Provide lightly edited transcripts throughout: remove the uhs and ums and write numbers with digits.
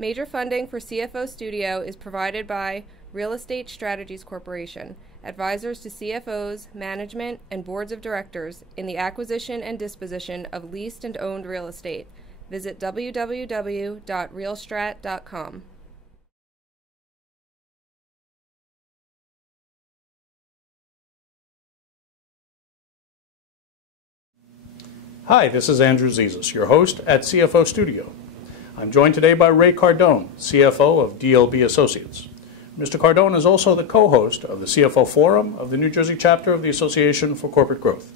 Major funding for CFO Studio is provided by Real Estate Strategies Corporation, advisors to CFOs, management, and boards of directors in the acquisition and disposition of leased and owned real estate. Visit www.realstrat.com. Hi, this is Andrew Zezas, your host at CFO Studio. I'm joined today by Ray Cardonne, CFO of DLB Associates. Mr. Cardonne is also the co-host of the CFO Forum of the New Jersey chapter of the Association for Corporate Growth.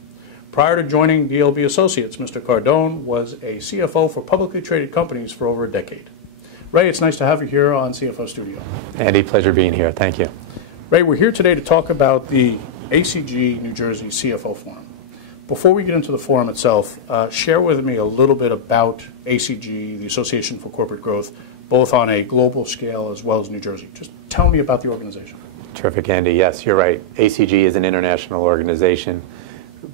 Prior to joining DLB Associates, Mr. Cardonne was a CFO for publicly traded companies for over a decade. Ray, it's nice to have you here on CFO Studio. Andy, pleasure being here. Thank you. Ray, we're here today to talk about the ACG New Jersey CFO Forum. Before we get into the forum itself, share with me a little bit about ACG, the Association for Corporate Growth, both on a global scale as well as New Jersey. Just tell me about the organization. Terrific, Andy. Yes, you're right. ACG is an international organization,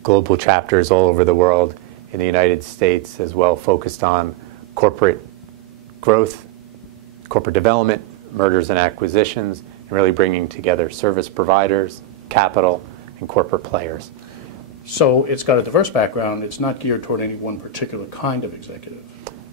global chapters all over the world, in the United States as well, focused on corporate growth, corporate development, mergers and acquisitions, and really bringing together service providers, capital, and corporate players. So it's got a diverse background. It's not geared toward any one particular kind of executive.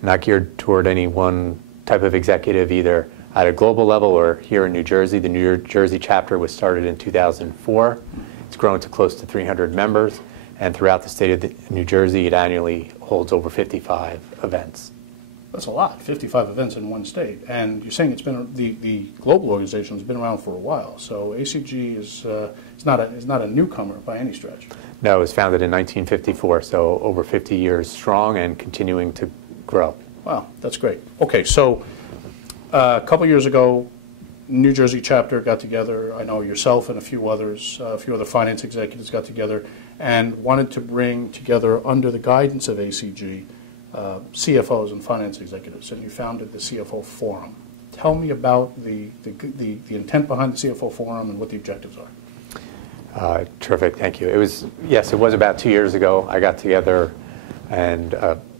Not geared toward any one type of executive, either at a global level or here in New Jersey. The New Jersey chapter was started in 2004. It's grown to close to 300 members, and throughout the state of New Jersey, it annually holds over 55 events. That's a lot, 55 events in one state. And you're saying it's been the global organization has been around for a while. So ACG is not a newcomer by any stretch. No, it was founded in 1954, so over 50 years strong and continuing to grow. Wow, that's great. Okay, so a couple years ago, New Jersey chapter got together. I know yourself and a few others, a few other finance executives got together and wanted to bring together, under the guidance of ACG, CFOs and finance executives, and you founded the CFO Forum. Tell me about the intent behind the CFO Forum and what the objectives are. Terrific, thank you. It was about 2 years ago. I got together and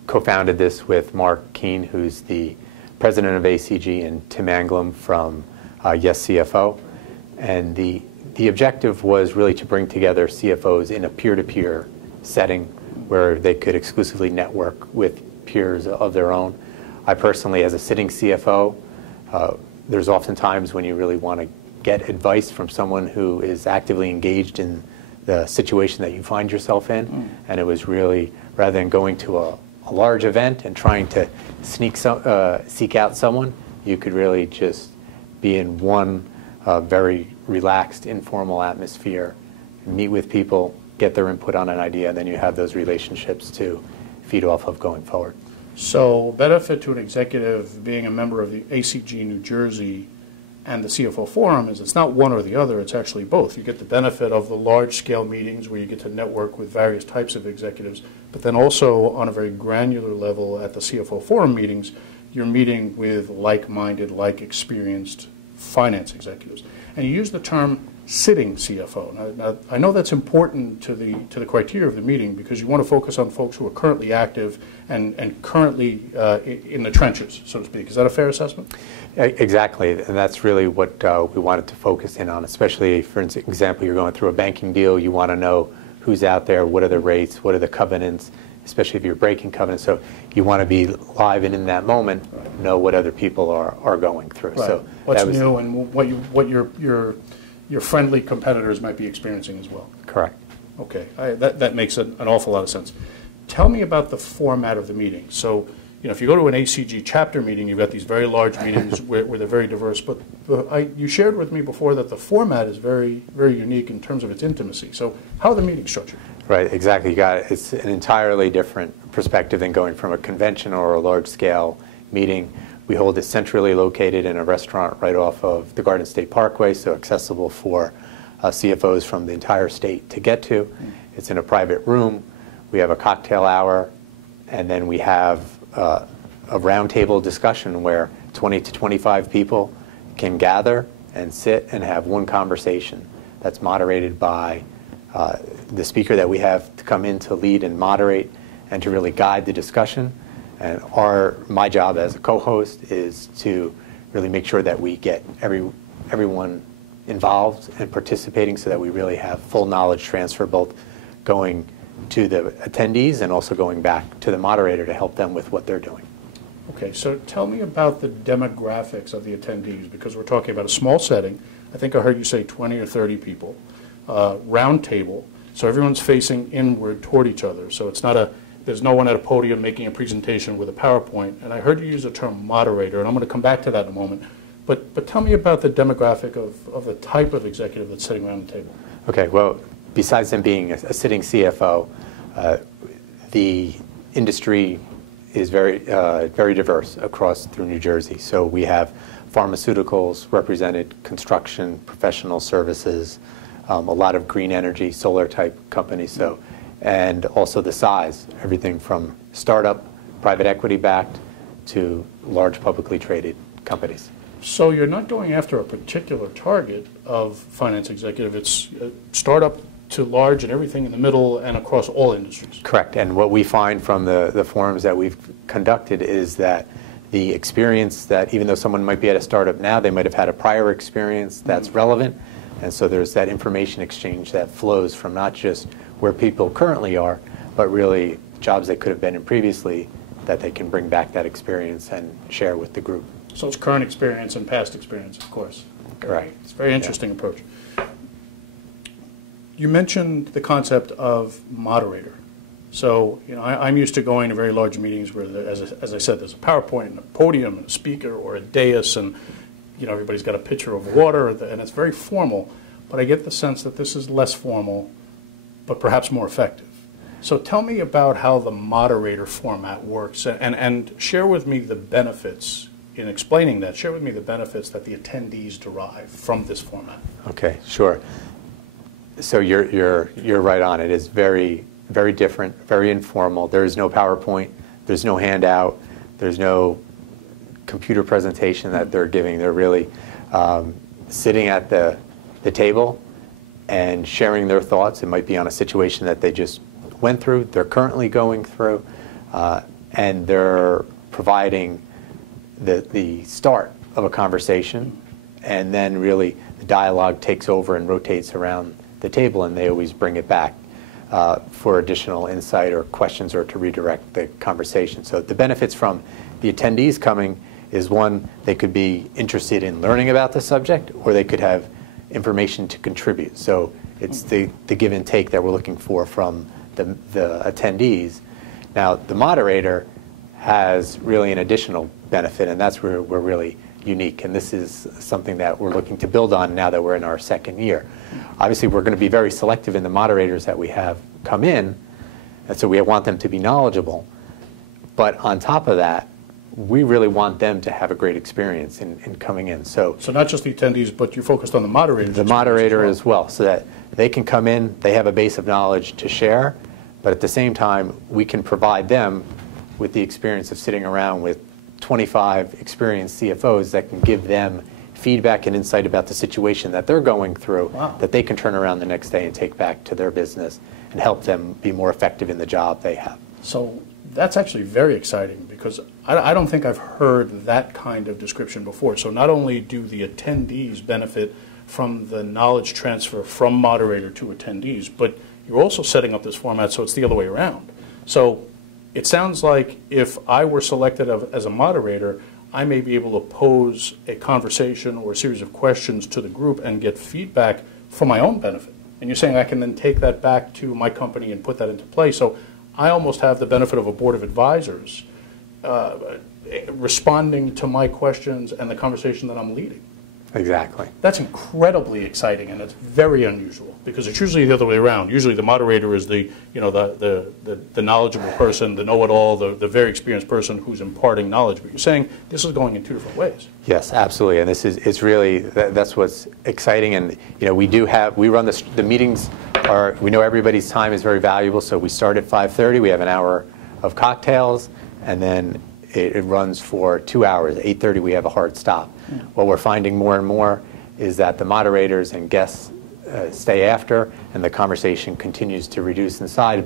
co-founded this with Mark Keene, who's the president of ACG, and Tim Anglem from Yes CFO. And the objective was really to bring together CFOs in a peer-to-peer setting where they could exclusively network with peers of their own. I personally, as a sitting CFO, there's often times when you really want to get advice from someone who is actively engaged in the situation that you find yourself in. And it was really, rather than going to a large event and trying to seek out someone, you could really just be in one very relaxed, informal atmosphere, meet with people, get their input on an idea, and then you have those relationships to feed off of going forward. So benefit to an executive being a member of the ACG New Jersey and the CFO Forum is it's not one or the other, it's actually both. You get the benefit of the large-scale meetings where you get to network with various types of executives, but then also on a very granular level at the CFO Forum meetings, you're meeting with like-minded, like-experienced finance executives. And you use the term sitting CFO. Now, I know that's important to the criteria of the meeting because you want to focus on folks who are currently active and currently in the trenches, so to speak. Is that a fair assessment? Exactly, and that's really what we wanted to focus in on, especially, for example, you're going through a banking deal, you want to know who's out there, what are the rates, what are the covenants, especially if you're breaking covenants. So you want to be live and in that moment, know what other people are going through. Right. So what's new and what your friendly competitors might be experiencing as well. Correct. Okay, that makes an awful lot of sense. Tell me about the format of the meeting. So, you know, if you go to an ACG chapter meeting, you've got these very large meetings where they're very diverse. But you shared with me before that the format is very, very unique in terms of its intimacy. So, how are the meetings structured? Right, exactly. You got it. It's an entirely different perspective than going from a convention or a large-scale meeting. We hold it centrally located in a restaurant right off of the Garden State Parkway, so accessible for CFOs from the entire state to get to. It's in a private room. We have a cocktail hour, and then we have a roundtable discussion where 20 to 25 people can gather and sit and have one conversation that's moderated by the speaker that we have to come in to lead and moderate and to really guide the discussion. And my job as a co-host is to really make sure that we get everyone involved and participating so that we really have full knowledge transfer, both going to the attendees and also going back to the moderator to help them with what they're doing. Okay, so tell me about the demographics of the attendees, because we're talking about a small setting. I think I heard you say 20 or 30 people, round table, so everyone's facing inward toward each other. So it's not there's no one at a podium making a presentation with a PowerPoint. And I heard you use the term moderator, and I'm going to come back to that in a moment. But tell me about the demographic of the type of executive that's sitting around the table. Okay, well, besides them being a sitting CFO, the industry is very diverse through New Jersey. So we have pharmaceuticals represented, construction, professional services, a lot of green energy, solar type companies. So, and also the size, everything from startup, private equity backed, to large publicly traded companies. So you're not going after a particular target of finance executive. It's startup to large and everything in the middle and across all industries. Correct. And what we find from the forums that we've conducted is that the experience that even though someone might be at a startup now, they might have had a prior experience that's relevant. And so there's that information exchange that flows from not just where people currently are, but really jobs they could have been in previously that they can bring back that experience and share with the group. So it's current experience and past experience, of course. Correct. It's a very interesting approach. You mentioned the concept of moderator. So, I'm used to going to very large meetings where, as I said, there's a PowerPoint and a podium and a speaker or a dais, and everybody's got a pitcher of water, and it's very formal. But I get the sense that this is less formal, but perhaps more effective. So tell me about how the moderator format works, and share with me the benefits. In explaining that, share with me the benefits that the attendees derive from this format. Okay, sure. So you're right on. It is very, very different, very informal. There is no PowerPoint. There's no handout. There's no computer presentation that they're giving. They're really sitting at the table and sharing their thoughts. It might be on a situation that they just went through, they're currently going through, and they're providing the start of a conversation, and then really the dialogue takes over and rotates around the table, and they always bring it back for additional insight or questions or to redirect the conversation. So the benefits from the attendees coming is, one, they could be interested in learning about the subject, or they could have information to contribute. So it's the give and take that we're looking for from the attendees. Now, the moderator has really an additional benefit, and that's where we're really unique. And this is something that we're looking to build on now that we're in our second year. Obviously, we're going to be very selective in the moderators that we have come in, and so we want them to be knowledgeable. But on top of that, we really want them to have a great experience in coming in. So not just the attendees, but you're focused on the moderator. The moderator as well, so that they can come in, they have a base of knowledge to share, but at the same time, we can provide them with the experience of sitting around with 25 experienced CFOs that can give them feedback and insight about the situation that they're going through, that they can turn around the next day and take back to their business and help them be more effective in the job they have. So that's actually very exciting, because I don't think I've heard that kind of description before. So not only do the attendees benefit from the knowledge transfer from moderator to attendees, but you're also setting up this format so it's the other way around. So it sounds like if I were selected as a moderator, I may be able to pose a conversation or a series of questions to the group and get feedback for my own benefit. And you're saying I can then take that back to my company and put that into play. So I almost have the benefit of a board of advisors responding to my questions and the conversation that I'm leading. Exactly. That's incredibly exciting, and it's very unusual, because it's usually the other way around. Usually the moderator is the knowledgeable person, the know-it-all, the very experienced person who's imparting knowledge. But you're saying this is going in two different ways. Yes, absolutely. And it's really, that's what's exciting. And we run the meetings we know everybody's time is very valuable, so we start at 5:30. We have an hour of cocktails, and then it runs for 2 hours. At 8:30, we have a hard stop. What we're finding more and more is that the moderators and guests stay after, and the conversation continues to reduce in size,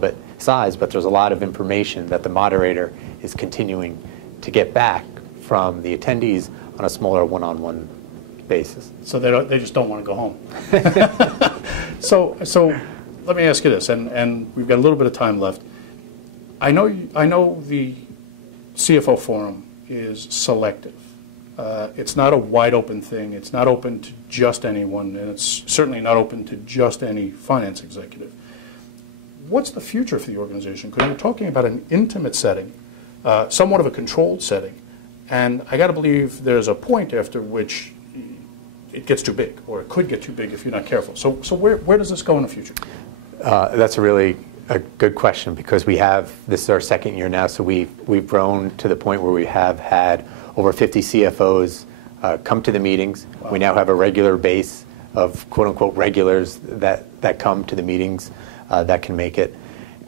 but there's a lot of information that the moderator is continuing to get back from the attendees on a smaller one-on-one basis. So they just don't want to go home. So let me ask you this, and we've got a little bit of time left. I know the CFO forum is selective. It's not a wide open thing. It's not open to just anyone, and it's certainly not open to just any finance executive. What's the future for the organization? Because you're talking about an intimate setting, somewhat of a controlled setting, and I got to believe there's a point after which it gets too big, or it could get too big if you're not careful. So where does this go in the future? That's a good question, because this is our second year now, so we've grown to the point where we have had over 50 CFOs come to the meetings. Wow. We now have a regular base of quote-unquote regulars that come to the meetings that can make it.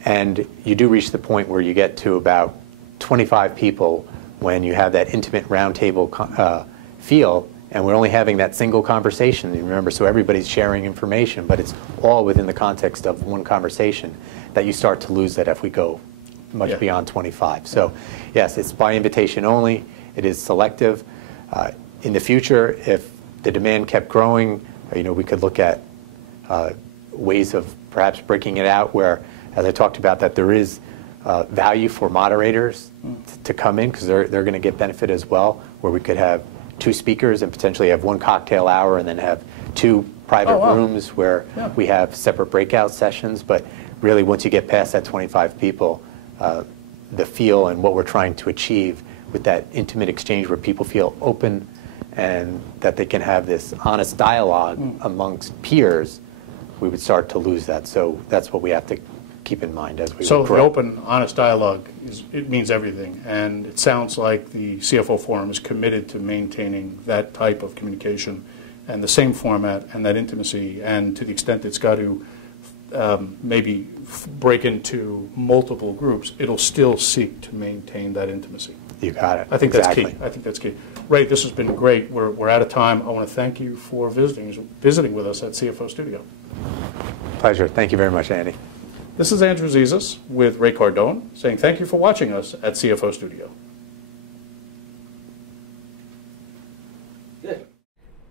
And you do reach the point where you get to about 25 people when you have that intimate roundtable feel, and we're only having that single conversation. You remember, so everybody's sharing information, but it's all within the context of one conversation, that you start to lose that if we go much beyond 25. So yes, it's by invitation only. It is selective. In the future, if the demand kept growing, we could look at ways of perhaps breaking it out where, as I talked about, that there is value for moderators to come in, because they're going to get benefit as well, where we could have 2 speakers and potentially have 1 cocktail hour and then have 2 private rooms where we have separate breakout sessions. But really, once you get past that 25 people, the feel and what we're trying to achieve with that intimate exchange where people feel open and that they can have this honest dialogue amongst peers, we would start to lose that. So that's what we have to keep in mind as we grow. So the open, honest dialogue, it means everything. And it sounds like the CFO Forum is committed to maintaining that type of communication and the same format and that intimacy. And to the extent it's got to maybe break into multiple groups, it'll still seek to maintain that intimacy. You got it. I think that's key. I think that's key. Ray, this has been great. We're out of time. I want to thank you for visiting with us at CFO Studio. Pleasure. Thank you very much, Andy. This is Andrew Zezas with Ray Cardonne saying thank you for watching us at CFO Studio. Good.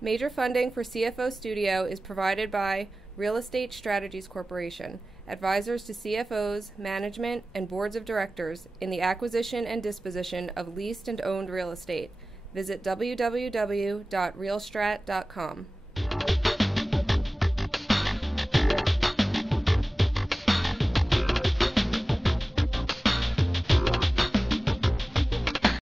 Major funding for CFO Studio is provided by Real Estate Strategies Corporation, advisors to CFOs, management, and boards of directors in the acquisition and disposition of leased and owned real estate. Visit www.realstrat.com.